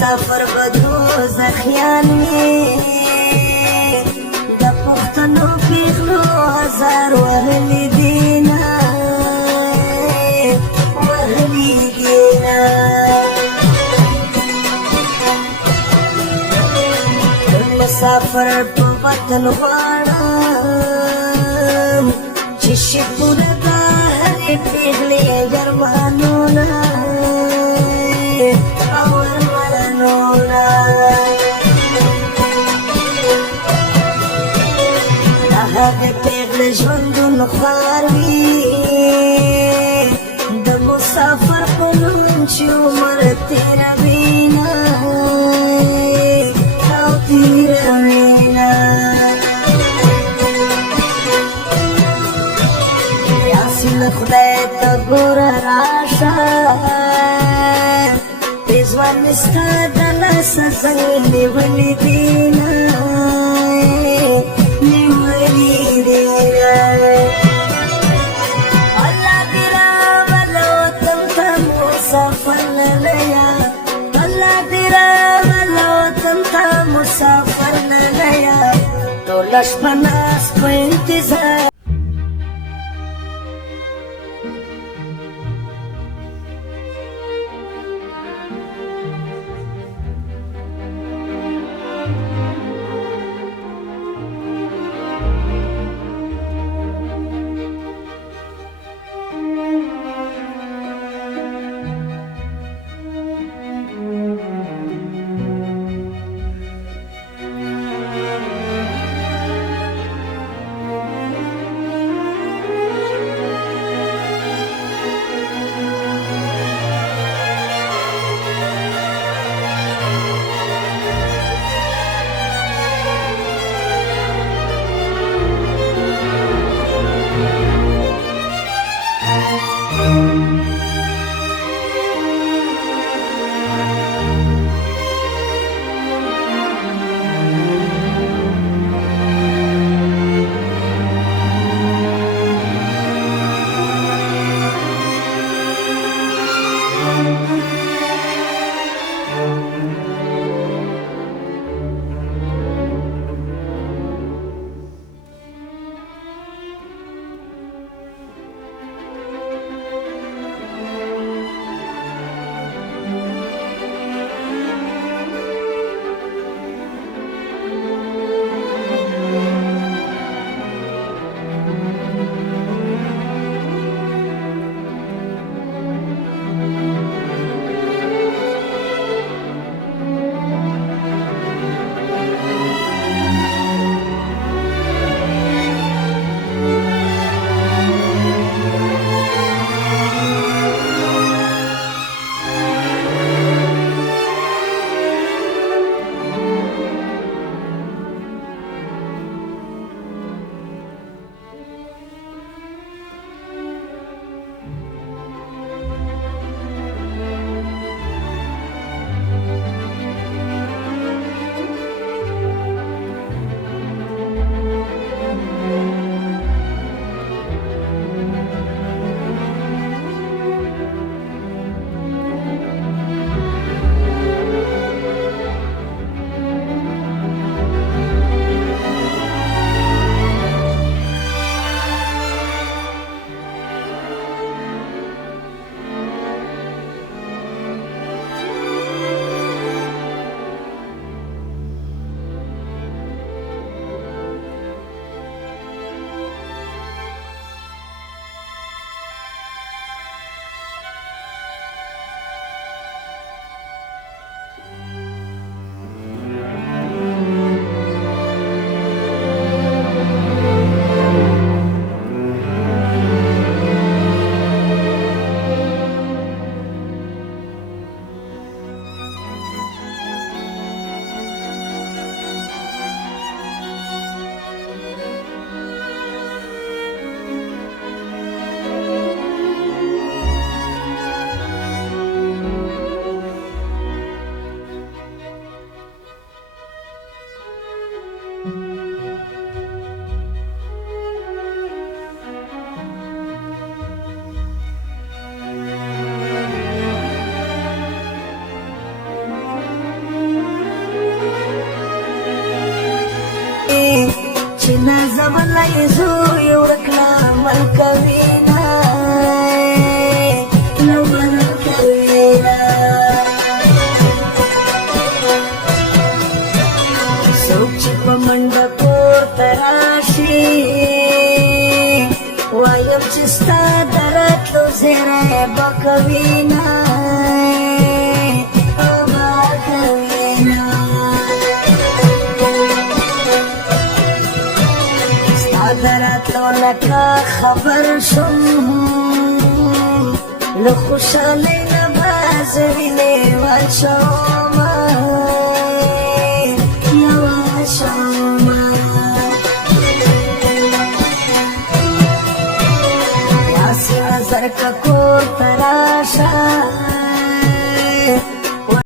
مسافر بدو زخیان می د پښتنو پیغلو هزار وهلی دینا وهلی دینا مسافر په وطن غواړم چې شي پوره د هرې پیغلې ارمانونه او ارمانونه د هغې پیغلې ژوندون خوار وي د مسافر په نوم چې عمر تېروينه او تېروينه یاسین خدای ته ګوره راشه ځوان مې ستا د لاسه څنګه نیولې دینه نیولې دینه الله دې راوله وطن ته مسافر ننیا الله دې راوله وطن ته مسافر ننیا ټوله شپه ناست په انتظار زمنای زو یو رکنا ملکوینا ملکوینا څوک چې په منډه پورته راشي وایم چې ستا د راتلو زیری به کوینه دراتلو لکه خبر شم له خوشحالۍ نه به زه وینېوه شومه یوه شومه داسې نظر که کور ته راشه